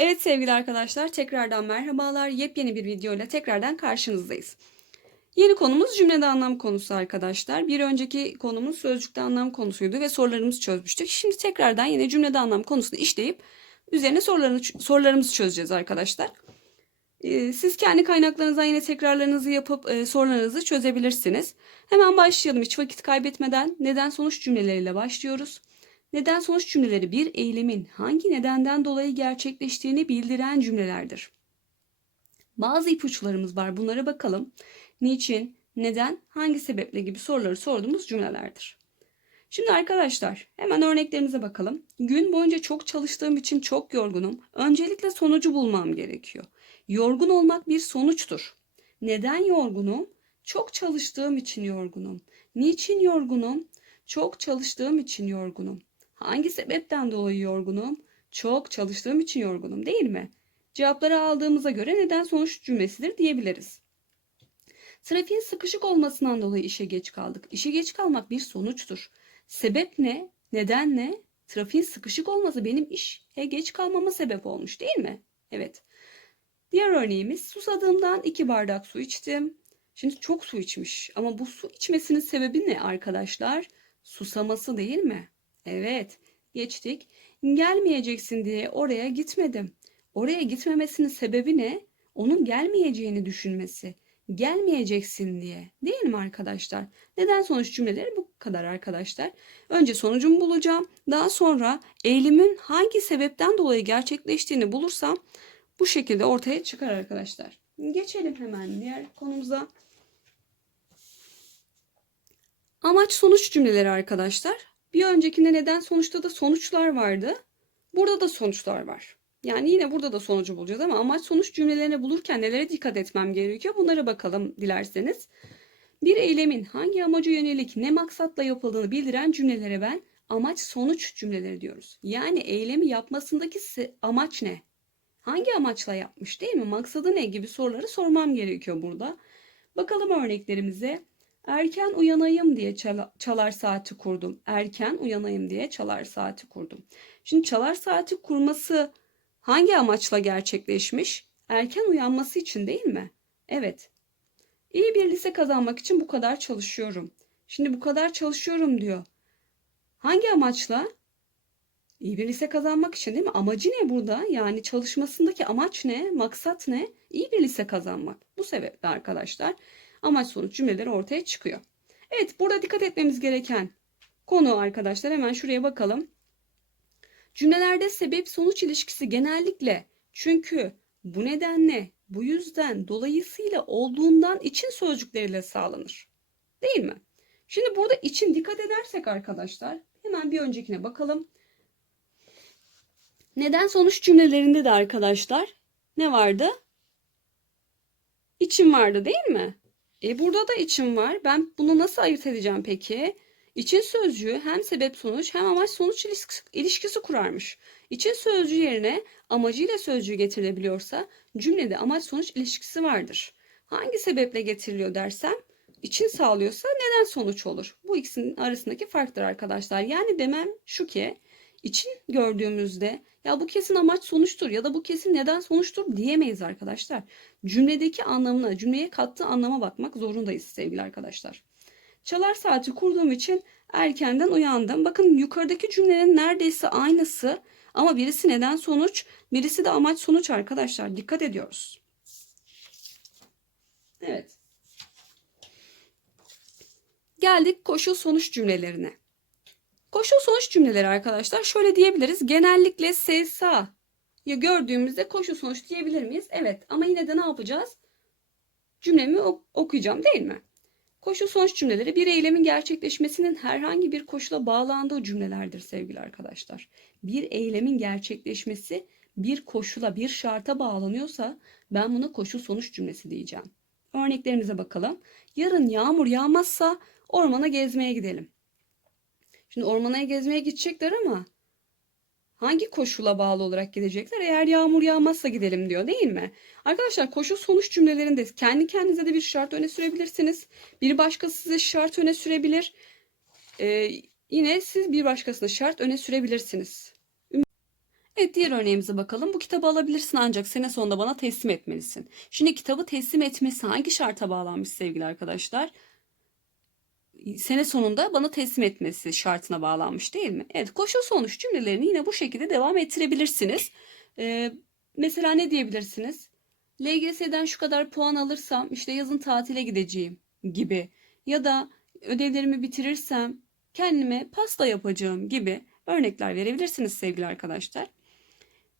Evet sevgili arkadaşlar tekrardan merhabalar. Yepyeni bir videoyla tekrardan karşınızdayız. Yeni konumuz cümlede anlam konusu arkadaşlar. Bir önceki konumuz sözcükte anlam konusuydu ve sorularımızı çözmüştük. Şimdi tekrardan yine cümlede anlam konusunu işleyip üzerine sorularını, sorularımızı çözeceğiz arkadaşlar. Ee, Siz kendi kaynaklarınızdan yine tekrarlarınızı yapıp e, sorularınızı çözebilirsiniz. Hemen başlayalım hiç vakit kaybetmeden neden sonuç cümleleriyle başlıyoruz. Neden sonuç cümleleri bir eylemin hangi nedenden dolayı gerçekleştiğini bildiren cümlelerdir. Bazı ipuçlarımız var. Bunlara bakalım. Niçin, neden, hangi sebeple gibi soruları sorduğumuz cümlelerdir. Şimdi arkadaşlar hemen örneklerimize bakalım. Gün boyunca çok çalıştığım için çok yorgunum. Öncelikle sonucu bulmam gerekiyor. Yorgun olmak bir sonuçtur. Neden yorgunum? Çok çalıştığım için yorgunum. Niçin yorgunum? Çok çalıştığım için yorgunum. Hangi sebepten dolayı yorgunum? Çok çalıştığım için yorgunum değil mi? Cevapları aldığımıza göre neden sonuç cümlesidir diyebiliriz. Trafiğin sıkışık olmasından dolayı işe geç kaldık. İşe geç kalmak bir sonuçtur. Sebep ne? Neden ne? Trafiğin sıkışık olması benim işe geç kalmama sebep olmuş değil mi? Evet. Diğer örneğimiz susadığımdan iki bardak su içtim. Şimdi çok su içmiş ama bu su içmesinin sebebi ne arkadaşlar? Susaması değil mi? Evet, geçtik. Gelmeyeceksin diye oraya gitmedim. Oraya gitmemesinin sebebi ne? Onun gelmeyeceğini düşünmesi. Gelmeyeceksin diye. Değil mi arkadaşlar? Neden sonuç cümleleri bu kadar arkadaşlar? Önce sonucumu bulacağım. Daha sonra eylemin hangi sebepten dolayı gerçekleştiğini bulursam bu şekilde ortaya çıkar arkadaşlar. Geçelim hemen diğer konumuza. Amaç sonuç cümleleri arkadaşlar. Bir öncekinde neden sonuçta da sonuçlar vardı. Burada da sonuçlar var. Yani yine burada da sonucu bulacağız ama amaç sonuç cümlelerini bulurken nelere dikkat etmem gerekiyor? Bunlara bakalım dilerseniz. Bir eylemin hangi amaca yönelik ne maksatla yapıldığını bildiren cümlelere ben amaç sonuç cümleleri diyoruz. Yani eylemi yapmasındaki amaç ne? Hangi amaçla yapmış değil mi? Maksadı ne gibi soruları sormam gerekiyor burada. Bakalım örneklerimize. Erken uyanayım diye çalar saati kurdum. Erken uyanayım diye çalar saati kurdum. Şimdi çalar saati kurması hangi amaçla gerçekleşmiş? Erken uyanması için değil mi? Evet. İyi bir lise kazanmak için bu kadar çalışıyorum. Şimdi bu kadar çalışıyorum diyor. Hangi amaçla? İyi bir lise kazanmak için değil mi? Amacı ne burada? Yani çalışmasındaki amaç ne? Maksat ne? İyi bir lise kazanmak. Bu sebeple arkadaşlar amaç sonuç cümleleri ortaya çıkıyor. Evet burada dikkat etmemiz gereken konu arkadaşlar hemen şuraya bakalım. Cümlelerde sebep sonuç ilişkisi genellikle çünkü bu nedenle, bu yüzden, dolayısıyla olduğundan için sözcükleriyle sağlanır. Değil mi? Şimdi burada için dikkat edersek arkadaşlar hemen bir öncekine bakalım. Neden sonuç cümlelerinde de arkadaşlar ne vardı? İçin vardı değil mi? E burada da için var. Ben bunu nasıl ayırt edeceğim peki? İçin sözcüğü hem sebep sonuç hem amaç sonuç ilişkisi, kurarmış. İçin sözcüğü yerine amacıyla sözcüğü getirilebiliyorsa cümlede amaç sonuç ilişkisi vardır. Hangi sebeple getiriliyor dersem için sağlıyorsa neden sonuç olur? Bu ikisinin arasındaki farktır arkadaşlar. Yani demem şu ki için gördüğümüzde ya bu kesin amaç sonuçtur ya da bu kesin neden sonuçtur diyemeyiz arkadaşlar. Cümledeki anlamına, cümleye kattığı anlama bakmak zorundayız sevgili arkadaşlar. Çalar saati kurduğum için erkenden uyandım. Bakın yukarıdaki cümlenin neredeyse aynısı ama birisi neden sonuç, birisi de amaç sonuç arkadaşlar. Dikkat ediyoruz. Evet. Geldik koşul sonuç cümlelerine. Koşul sonuç cümleleri arkadaşlar şöyle diyebiliriz. Genellikle SSA ya gördüğümüzde koşul sonuç diyebilir miyiz? Evet ama yine de ne yapacağız? Cümlemi okuyacağım değil mi? Koşul sonuç cümleleri bir eylemin gerçekleşmesinin herhangi bir koşula bağlandığı cümlelerdir sevgili arkadaşlar. Bir eylemin gerçekleşmesi bir koşula, bir şarta bağlanıyorsa ben buna koşul sonuç cümlesi diyeceğim. Örneklerimize bakalım. Yarın yağmur yağmazsa ormana gezmeye gidelim. Şimdi ormana gezmeye gidecekler ama hangi koşula bağlı olarak gidecekler? Eğer yağmur yağmazsa gidelim diyor değil mi? Arkadaşlar koşul sonuç cümlelerinde kendi kendinize de bir şart öne sürebilirsiniz. Bir başkası size şart öne sürebilir. Ee, yine siz bir başkasına şart öne sürebilirsiniz. Evet diğer örneğimize bakalım. Bu kitabı alabilirsin ancak sene sonunda bana teslim etmelisin. Şimdi kitabı teslim etmesi hangi şarta bağlanmış sevgili arkadaşlar? Sene sonunda bana teslim etmesi şartına bağlanmış değil mi? Evet koşul sonuç cümlelerini yine bu şekilde devam ettirebilirsiniz. Ee, mesela ne diyebilirsiniz? LGS'den şu kadar puan alırsam işte yazın tatile gideceğim gibi ya da ödevlerimi bitirirsem kendime pasta yapacağım gibi örnekler verebilirsiniz sevgili arkadaşlar.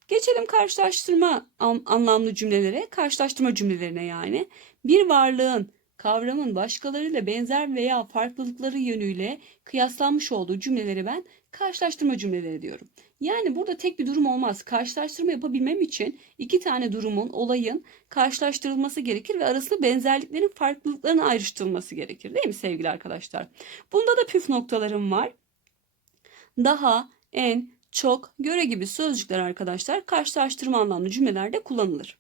Geçelim karşılaştırma an- anlamlı cümlelere, karşılaştırma cümlelerine yani. Bir varlığın, kavramın başkalarıyla benzer veya farklılıkları yönüyle kıyaslanmış olduğu cümleleri ben karşılaştırma cümleleri diyorum. Yani burada tek bir durum olmaz. Karşılaştırma yapabilmem için iki tane durumun, olayın karşılaştırılması gerekir ve arasında benzerliklerin farklılıklarının ayrıştırılması gerekir değil mi sevgili arkadaşlar? Bunda da püf noktalarım var. Daha, en, çok, göre gibi sözcükler arkadaşlar karşılaştırma anlamlı cümlelerde kullanılır.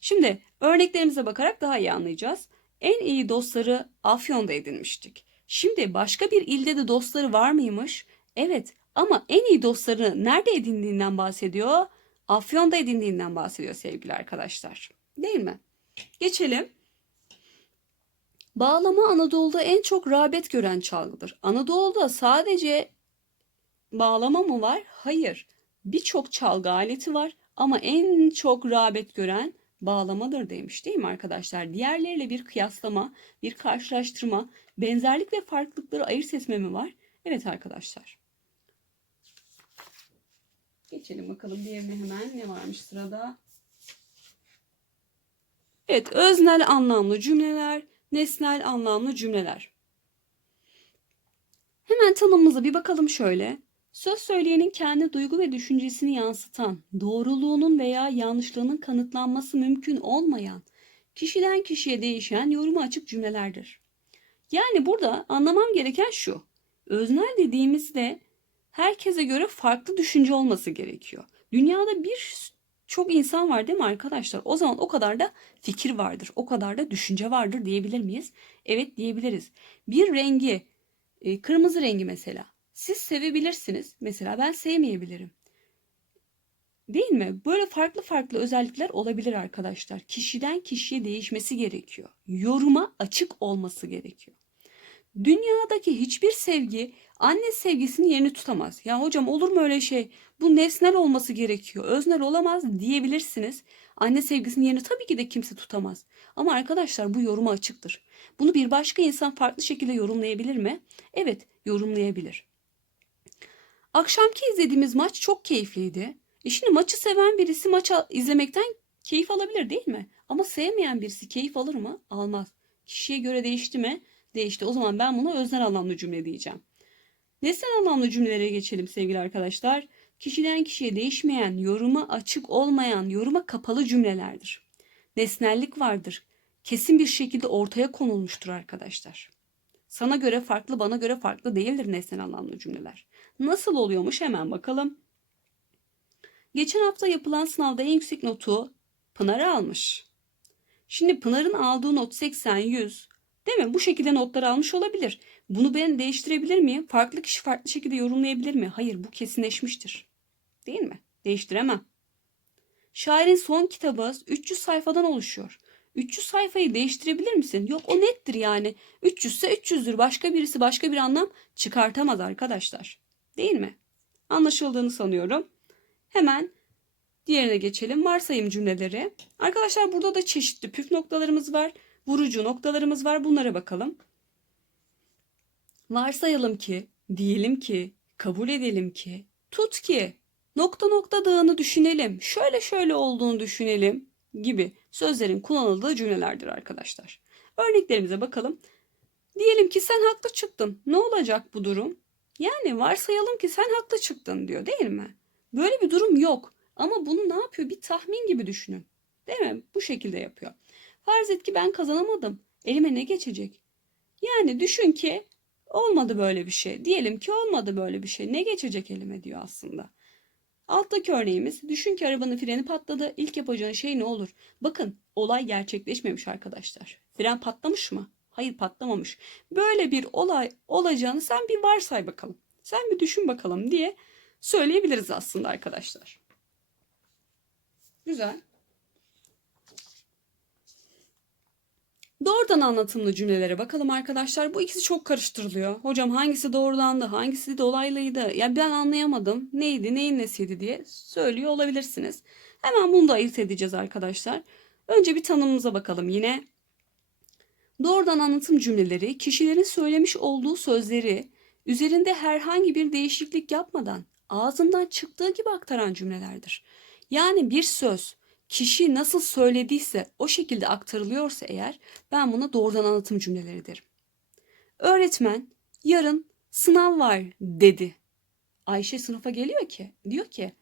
Şimdi örneklerimize bakarak daha iyi anlayacağız. En iyi dostları Afyon'da edinmiştik. Şimdi başka bir ilde de dostları var mıymış? Evet ama en iyi dostlarını nerede edindiğinden bahsediyor? Afyon'da edindiğinden bahsediyor sevgili arkadaşlar. Değil mi? Geçelim. Bağlama Anadolu'da en çok rağbet gören çalgıdır. Anadolu'da sadece bağlama mı var? Hayır. Birçok çalgı aleti var ama en çok rağbet gören bağlamadır demiş değil mi arkadaşlar? Diğerleriyle bir kıyaslama, bir karşılaştırma, benzerlik ve farklılıkları ayırt etme mi var? Evet arkadaşlar. Geçelim bakalım diğerine hemen ne varmış sırada? Evet, öznel anlamlı cümleler, nesnel anlamlı cümleler. Hemen tanımımıza bir bakalım şöyle. Söz söyleyenin kendi duygu ve düşüncesini yansıtan, doğruluğunun veya yanlışlığının kanıtlanması mümkün olmayan, kişiden kişiye değişen yoruma açık cümlelerdir. Yani burada anlamam gereken şu. Öznel dediğimizde herkese göre farklı düşünce olması gerekiyor. Dünyada bir çok insan var değil mi arkadaşlar? O zaman o kadar da fikir vardır, o kadar da düşünce vardır diyebilir miyiz? Evet diyebiliriz. Bir rengi, e, kırmızı rengi mesela. Siz sevebilirsiniz. Mesela ben sevmeyebilirim. Değil mi? Böyle farklı farklı özellikler olabilir arkadaşlar. Kişiden kişiye değişmesi gerekiyor. Yoruma açık olması gerekiyor. Dünyadaki hiçbir sevgi anne sevgisinin yerini tutamaz. Ya hocam olur mu öyle şey? Bu nesnel olması gerekiyor. Öznel olamaz diyebilirsiniz. Anne sevgisinin yerini tabii ki de kimse tutamaz. Ama arkadaşlar bu yoruma açıktır. Bunu bir başka insan farklı şekilde yorumlayabilir mi? Evet, yorumlayabilir. Akşamki izlediğimiz maç çok keyifliydi. E şimdi maçı seven birisi maçı izlemekten keyif alabilir değil mi? Ama sevmeyen birisi keyif alır mı? Almaz. Kişiye göre değişti mi? Değişti. O zaman ben buna öznel anlamlı cümle diyeceğim. Nesnel anlamlı cümlelere geçelim sevgili arkadaşlar. Kişiden kişiye değişmeyen, yoruma açık olmayan, yoruma kapalı cümlelerdir. Nesnellik vardır. Kesin bir şekilde ortaya konulmuştur arkadaşlar. Sana göre farklı, bana göre farklı değildir nesnel anlamlı cümleler. Nasıl oluyormuş hemen bakalım. Geçen hafta yapılan sınavda en yüksek notu Pınar almış. Şimdi Pınar'ın aldığı not 80-100 değil mi? Bu şekilde notlar almış olabilir. Bunu ben değiştirebilir miyim? Farklı kişi farklı şekilde yorumlayabilir mi? Hayır bu kesinleşmiştir. Değil mi? Değiştiremem. Şairin son kitabı 300 sayfadan oluşuyor. 300 sayfayı değiştirebilir misin? Yok o nettir yani. 300 ise 300'dür. Başka birisi başka bir anlam çıkartamaz arkadaşlar. Değil mi? Anlaşıldığını sanıyorum. Hemen diğerine geçelim. Varsayım cümleleri. Arkadaşlar burada da çeşitli püf noktalarımız var. Vurucu noktalarımız var. Bunlara bakalım. Varsayalım ki, diyelim ki, kabul edelim ki, tut ki, nokta nokta dağını düşünelim, şöyle şöyle olduğunu düşünelim gibi sözlerin kullanıldığı cümlelerdir arkadaşlar. Örneklerimize bakalım. Diyelim ki sen haklı çıktın. Ne olacak bu durum? Yani varsayalım ki sen haklı çıktın diyor değil mi? Böyle bir durum yok. Ama bunu ne yapıyor? Bir tahmin gibi düşünün. Değil mi? Bu şekilde yapıyor. Farz et ki ben kazanamadım. Elime ne geçecek? Yani düşün ki olmadı böyle bir şey. Diyelim ki olmadı böyle bir şey. Ne geçecek elime diyor aslında. Alttaki örneğimiz düşün ki arabanın freni patladı. İlk yapacağın şey ne olur? Bakın olay gerçekleşmemiş arkadaşlar. Fren patlamış mı? Hayır patlamamış. Böyle bir olay olacağını sen bir varsay bakalım. Sen bir düşün bakalım diye söyleyebiliriz aslında arkadaşlar. Güzel. Doğrudan anlatımlı cümlelere bakalım arkadaşlar. Bu ikisi çok karıştırılıyor. Hocam hangisi doğrudandı, hangisi dolaylıydı? Ya ben anlayamadım. Neydi, neyin nesiydi diye söylüyor olabilirsiniz. Hemen bunu da ayırt edeceğiz arkadaşlar. Önce bir tanımımıza bakalım yine. Doğrudan anlatım cümleleri kişilerin söylemiş olduğu sözleri üzerinde herhangi bir değişiklik yapmadan ağzından çıktığı gibi aktaran cümlelerdir. Yani bir söz kişi nasıl söylediyse o şekilde aktarılıyorsa eğer ben buna doğrudan anlatım cümleleri derim. Öğretmen yarın sınav var dedi. Ayşe sınıfa geliyor ki diyor ki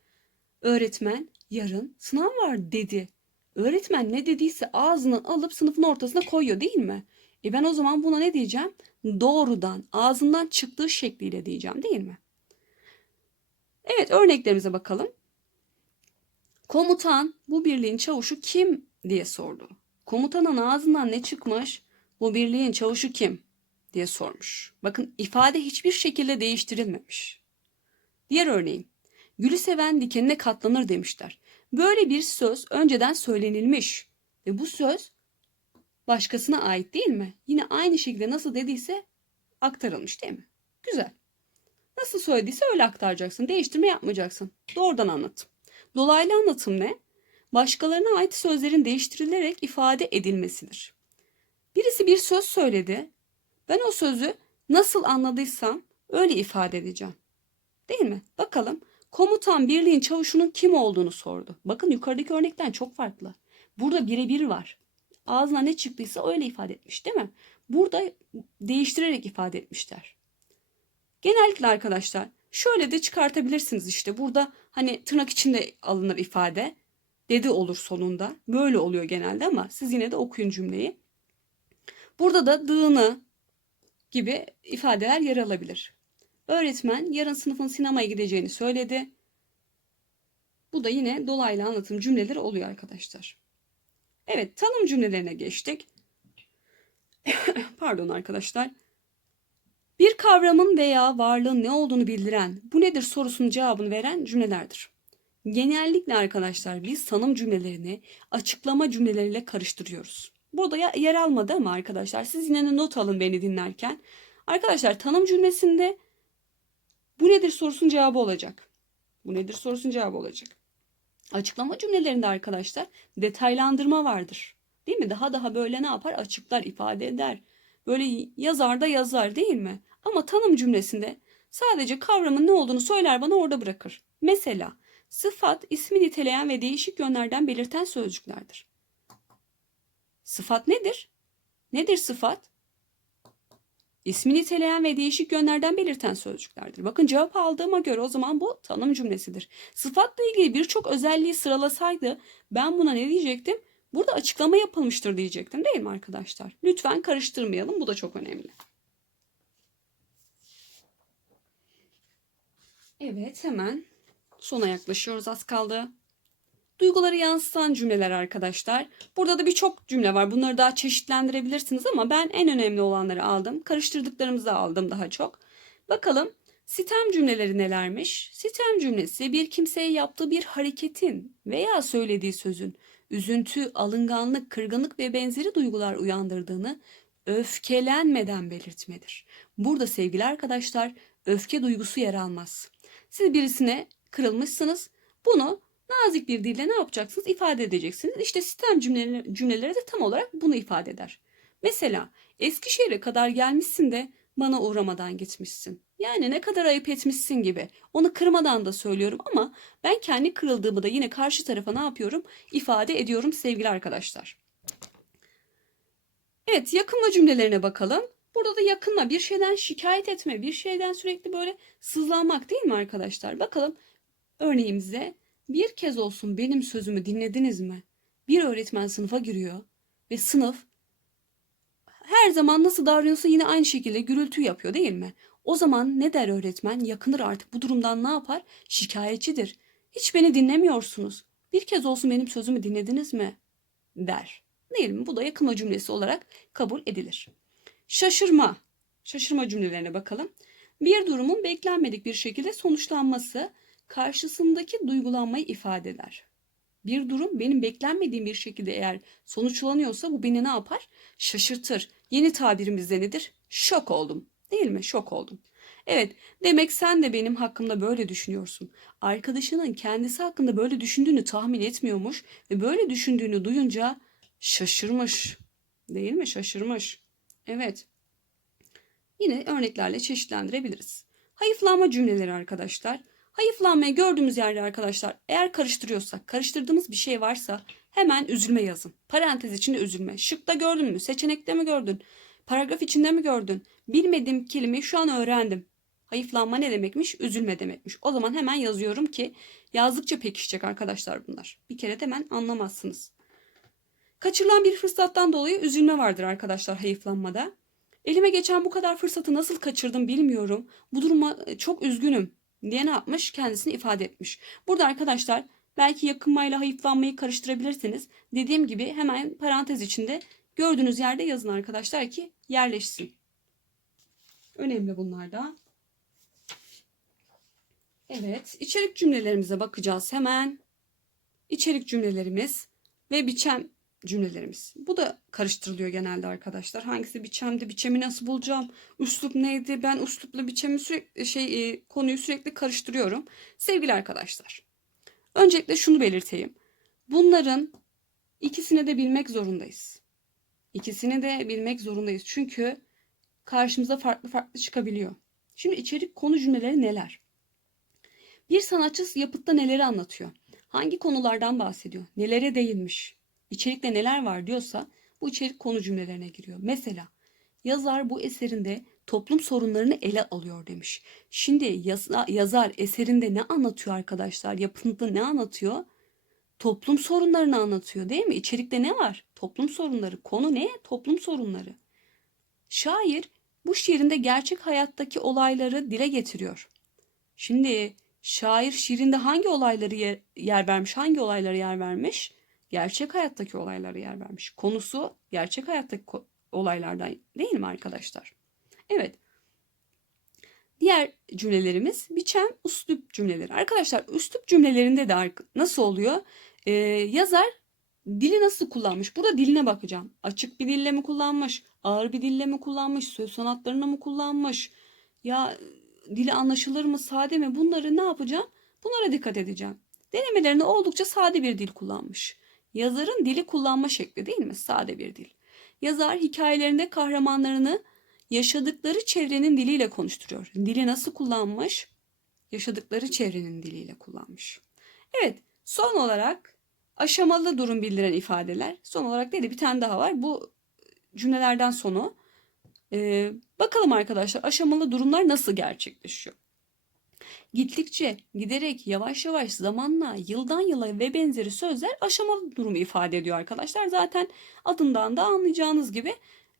öğretmen yarın sınav var dedi. Öğretmen ne dediyse ağzından alıp sınıfın ortasına koyuyor değil mi? E ben o zaman buna ne diyeceğim? Doğrudan ağzından çıktığı şekliyle diyeceğim değil mi? Evet örneklerimize bakalım. Komutan bu birliğin çavuşu kim diye sordu. Komutanın ağzından ne çıkmış? Bu birliğin çavuşu kim diye sormuş. Bakın ifade hiçbir şekilde değiştirilmemiş. Diğer örneğin. Gülü seven dikenine katlanır demişler. Böyle bir söz önceden söylenilmiş. Ve bu söz başkasına ait değil mi? Yine aynı şekilde nasıl dediyse aktarılmış değil mi? Güzel. Nasıl söylediyse öyle aktaracaksın. Değiştirme yapmayacaksın. Doğrudan anlatım. Dolaylı anlatım ne? Başkalarına ait sözlerin değiştirilerek ifade edilmesidir. Birisi bir söz söyledi. Ben o sözü nasıl anladıysam öyle ifade edeceğim. Değil mi? Bakalım. Komutan birliğin çavuşunun kim olduğunu sordu. Bakın yukarıdaki örnekten çok farklı. Burada birebir var. Ağzına ne çıktıysa öyle ifade etmiş değil mi? Burada değiştirerek ifade etmişler. Genellikle arkadaşlar şöyle de çıkartabilirsiniz işte. Burada hani tırnak içinde alınır ifade. Dedi olur sonunda. Böyle oluyor genelde ama siz yine de okuyun cümleyi. Burada da dığını gibi ifadeler yer alabilir. Öğretmen yarın sınıfın sinemaya gideceğini söyledi. Bu da yine dolaylı anlatım cümleleri oluyor arkadaşlar. Evet tanım cümlelerine geçtik. Pardon arkadaşlar. Bir kavramın veya varlığın ne olduğunu bildiren, bu nedir sorusunun cevabını veren cümlelerdir. Genellikle arkadaşlar biz tanım cümlelerini açıklama cümleleriyle karıştırıyoruz. Burada yer almadı ama arkadaşlar siz yine de not alın beni dinlerken. Arkadaşlar tanım cümlesinde bu nedir sorusunun cevabı olacak. Bu nedir sorusunun cevabı olacak. Açıklama cümlelerinde arkadaşlar detaylandırma vardır. Değil mi? Daha daha böyle ne yapar? Açıklar, ifade eder. Böyle yazar da yazar değil mi? Ama tanım cümlesinde sadece kavramın ne olduğunu söyler bana orada bırakır. Mesela sıfat ismi niteleyen ve değişik yönlerden belirten sözcüklerdir. Sıfat nedir? Nedir sıfat? İsmi niteleyen ve değişik yönlerden belirten sözcüklerdir. Bakın cevap aldığıma göre o zaman bu tanım cümlesidir. Sıfatla ilgili birçok özelliği sıralasaydı ben buna ne diyecektim? Burada açıklama yapılmıştır diyecektim değil mi arkadaşlar? Lütfen karıştırmayalım bu da çok önemli. Evet hemen sona yaklaşıyoruz az kaldı. Duyguları yansıtan cümleler arkadaşlar. Burada da birçok cümle var. Bunları daha çeşitlendirebilirsiniz ama ben en önemli olanları aldım. Karıştırdıklarımızı aldım daha çok. Bakalım sitem cümleleri nelermiş? Sitem cümlesi bir kimseye yaptığı bir hareketin veya söylediği sözün üzüntü, alınganlık, kırgınlık ve benzeri duygular uyandırdığını öfkelenmeden belirtmedir. Burada sevgili arkadaşlar öfke duygusu yer almaz. Siz birisine kırılmışsınız. Bunu nazik bir dille ne yapacaksınız? İfade edeceksiniz. İşte sistem cümleleri, de tam olarak bunu ifade eder. Mesela Eskişehir'e kadar gelmişsin de bana uğramadan gitmişsin. Yani ne kadar ayıp etmişsin gibi. Onu kırmadan da söylüyorum ama ben kendi kırıldığımı da yine karşı tarafa ne yapıyorum? İfade ediyorum sevgili arkadaşlar. Evet yakınma cümlelerine bakalım. Burada da yakınma bir şeyden şikayet etme, bir şeyden sürekli böyle sızlanmak değil mi arkadaşlar? Bakalım örneğimize bir kez olsun benim sözümü dinlediniz mi? Bir öğretmen sınıfa giriyor ve sınıf her zaman nasıl davranıyorsa yine aynı şekilde gürültü yapıyor değil mi? O zaman ne der öğretmen? Yakınır artık bu durumdan ne yapar? Şikayetçidir. Hiç beni dinlemiyorsunuz. Bir kez olsun benim sözümü dinlediniz mi? Der. Değil mi? Bu da yakınma cümlesi olarak kabul edilir. Şaşırma. Şaşırma cümlelerine bakalım. Bir durumun beklenmedik bir şekilde sonuçlanması karşısındaki duygulanmayı ifade eder. bir durum benim beklenmediğim bir şekilde eğer sonuçlanıyorsa bu beni ne yapar? Şaşırtır. Yeni tabirimizde nedir? Şok oldum. Değil mi? Şok oldum. Evet, demek sen de benim hakkımda böyle düşünüyorsun. Arkadaşının kendisi hakkında böyle düşündüğünü tahmin etmiyormuş ve böyle düşündüğünü duyunca şaşırmış. Değil mi? Şaşırmış. Evet. Yine örneklerle çeşitlendirebiliriz. Hayıflanma cümleleri arkadaşlar. Hayıflanmayı gördüğümüz yerde arkadaşlar eğer karıştırıyorsak, karıştırdığımız bir şey varsa hemen üzülme yazın. Parantez içinde üzülme. Şıkta gördün mü? Seçenekte mi gördün? Paragraf içinde mi gördün? Bilmediğim kelimeyi şu an öğrendim. Hayıflanma ne demekmiş? Üzülme demekmiş. O zaman hemen yazıyorum ki yazdıkça pekişecek arkadaşlar bunlar. Bir kere de hemen anlamazsınız. Kaçırılan bir fırsattan dolayı üzülme vardır arkadaşlar hayıflanmada. Elime geçen bu kadar fırsatı nasıl kaçırdım bilmiyorum. Bu duruma e, çok üzgünüm diye ne yapmış? Kendisini ifade etmiş. Burada arkadaşlar belki yakınmayla hayıflanmayı karıştırabilirsiniz. Dediğim gibi hemen parantez içinde gördüğünüz yerde yazın arkadaşlar ki yerleşsin. Önemli bunlar da. Evet, içerik cümlelerimize bakacağız hemen. İçerik cümlelerimiz ve biçem cümlelerimiz. Bu da karıştırılıyor genelde arkadaşlar. Hangisi biçemdi, biçemi nasıl bulacağım, üslup neydi? Ben üslupla biçemi sürekli şey e, konuyu sürekli karıştırıyorum. Sevgili arkadaşlar. Öncelikle şunu belirteyim. Bunların ikisini de bilmek zorundayız. İkisini de bilmek zorundayız. Çünkü karşımıza farklı farklı çıkabiliyor. Şimdi içerik konu cümleleri neler? Bir sanatçı yapıtta neleri anlatıyor? Hangi konulardan bahsediyor? Nelere değinmiş? İçerikte neler var diyorsa bu içerik konu cümlelerine giriyor. Mesela yazar bu eserinde toplum sorunlarını ele alıyor demiş. Şimdi yazar eserinde ne anlatıyor arkadaşlar? Yapımda ne anlatıyor? Toplum sorunlarını anlatıyor değil mi? İçerikte ne var? Toplum sorunları. Konu ne? Toplum sorunları. Şair bu şiirinde gerçek hayattaki olayları dile getiriyor. Şimdi şair şiirinde hangi olayları yer, yer vermiş? Hangi olayları yer vermiş? Gerçek hayattaki olaylara yer vermiş. Konusu gerçek hayattaki olaylardan değil mi arkadaşlar? Evet. Diğer cümlelerimiz biçem üslup cümleleri. Arkadaşlar üslup cümlelerinde de nasıl oluyor? Ee, yazar dili nasıl kullanmış? Burada diline bakacağım. Açık bir dille mi kullanmış? Ağır bir dille mi kullanmış? Söz sanatlarını mı kullanmış? Ya dili anlaşılır mı? Sade mi? Bunları ne yapacağım? Bunlara dikkat edeceğim. Denemelerinde oldukça sade bir dil kullanmış. Yazarın dili kullanma şekli değil mi? Sade bir dil. Yazar hikayelerinde kahramanlarını yaşadıkları çevrenin diliyle konuşturuyor. Dili nasıl kullanmış? Yaşadıkları çevrenin diliyle kullanmış. Evet, son olarak aşamalı durum bildiren ifadeler. Son olarak dedi bir tane daha var. Bu cümlelerden sonu. Ee, bakalım arkadaşlar aşamalı durumlar nasıl gerçekleşiyor? Gittikçe, giderek, yavaş yavaş, zamanla, yıldan yıla ve benzeri sözler aşamalı durumu ifade ediyor arkadaşlar. Zaten adından da anlayacağınız gibi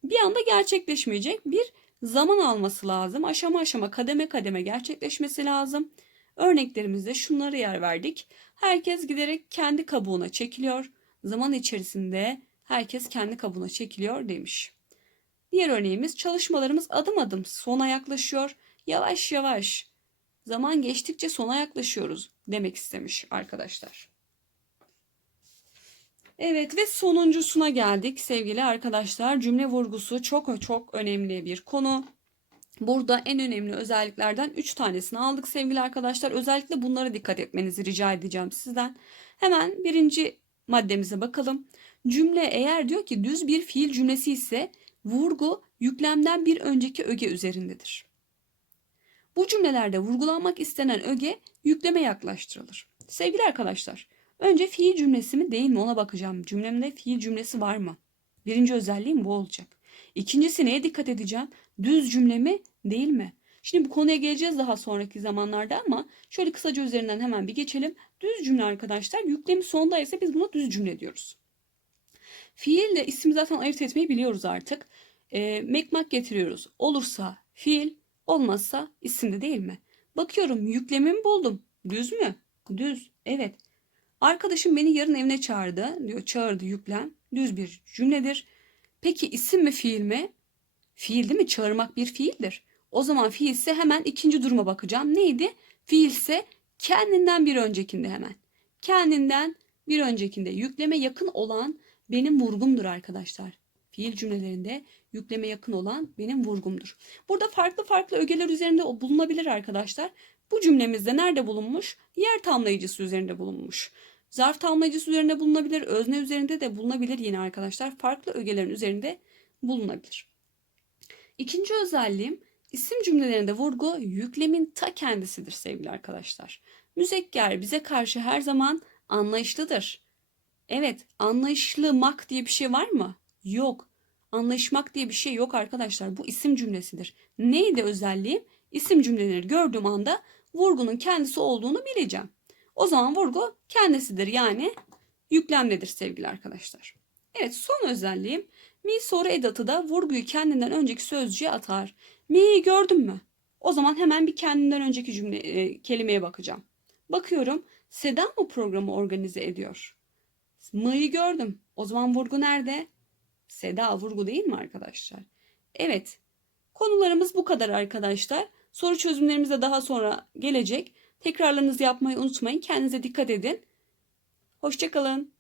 bir anda gerçekleşmeyecek bir zaman alması lazım. Aşama aşama, kademe kademe gerçekleşmesi lazım. Örneklerimizde şunları yer verdik. Herkes giderek kendi kabuğuna çekiliyor. Zaman içerisinde herkes kendi kabuğuna çekiliyor demiş. Diğer örneğimiz çalışmalarımız adım adım sona yaklaşıyor. Yavaş yavaş zaman geçtikçe sona yaklaşıyoruz demek istemiş arkadaşlar. Evet ve sonuncusuna geldik sevgili arkadaşlar. Cümle vurgusu çok çok önemli bir konu. Burada en önemli özelliklerden 3 tanesini aldık sevgili arkadaşlar. Özellikle bunlara dikkat etmenizi rica edeceğim sizden. Hemen birinci maddemize bakalım. Cümle eğer diyor ki düz bir fiil cümlesi ise vurgu yüklemden bir önceki öge üzerindedir. Bu cümlelerde vurgulanmak istenen öge yükleme yaklaştırılır. Sevgili arkadaşlar, önce fiil cümlesi mi değil mi ona bakacağım. Cümlemde fiil cümlesi var mı? Birinci özelliğim bu olacak. İkincisi neye dikkat edeceğim? Düz cümle mi değil mi? Şimdi bu konuya geleceğiz daha sonraki zamanlarda ama şöyle kısaca üzerinden hemen bir geçelim. Düz cümle arkadaşlar yüklemi sondaysa biz buna düz cümle diyoruz. Fiille ismi zaten ayırt etmeyi biliyoruz artık. E, mekmak getiriyoruz. Olursa fiil, Olmazsa isimde değil mi? Bakıyorum yüklemimi buldum. Düz mü? Düz. Evet. Arkadaşım beni yarın evine çağırdı. Diyor çağırdı yüklem. Düz bir cümledir. Peki isim mi fiil mi? Fiil değil mi? Çağırmak bir fiildir. O zaman fiilse hemen ikinci duruma bakacağım. Neydi? Fiilse kendinden bir öncekinde hemen. Kendinden bir öncekinde yükleme yakın olan benim vurgumdur arkadaşlar. Fiil cümlelerinde yükleme yakın olan benim vurgumdur. Burada farklı farklı ögeler üzerinde o bulunabilir arkadaşlar. Bu cümlemizde nerede bulunmuş? Yer tamlayıcısı üzerinde bulunmuş. Zarf tamlayıcısı üzerinde bulunabilir, özne üzerinde de bulunabilir yine arkadaşlar. Farklı ögelerin üzerinde bulunabilir. İkinci özelliğim isim cümlelerinde vurgu yüklemin ta kendisidir sevgili arkadaşlar. Müzekker bize karşı her zaman anlayışlıdır. Evet, anlayışlımak diye bir şey var mı? Yok. Anlaşmak diye bir şey yok arkadaşlar. Bu isim cümlesidir. Neydi özelliğim? İsim cümleleri gördüğüm anda vurgunun kendisi olduğunu bileceğim. O zaman vurgu kendisidir yani yüklemdedir sevgili arkadaşlar. Evet son özelliğim mi soru edatı da vurguyu kendinden önceki sözcüğe atar. Mi'yi gördün mü? O zaman hemen bir kendinden önceki cümle e, kelimeye bakacağım. Bakıyorum Seda mı programı organize ediyor? Mı'yı gördüm. O zaman vurgu nerede? Seda vurgu değil mi arkadaşlar? Evet. Konularımız bu kadar arkadaşlar. Soru çözümlerimiz de daha sonra gelecek. Tekrarlarınızı yapmayı unutmayın. Kendinize dikkat edin. Hoşçakalın.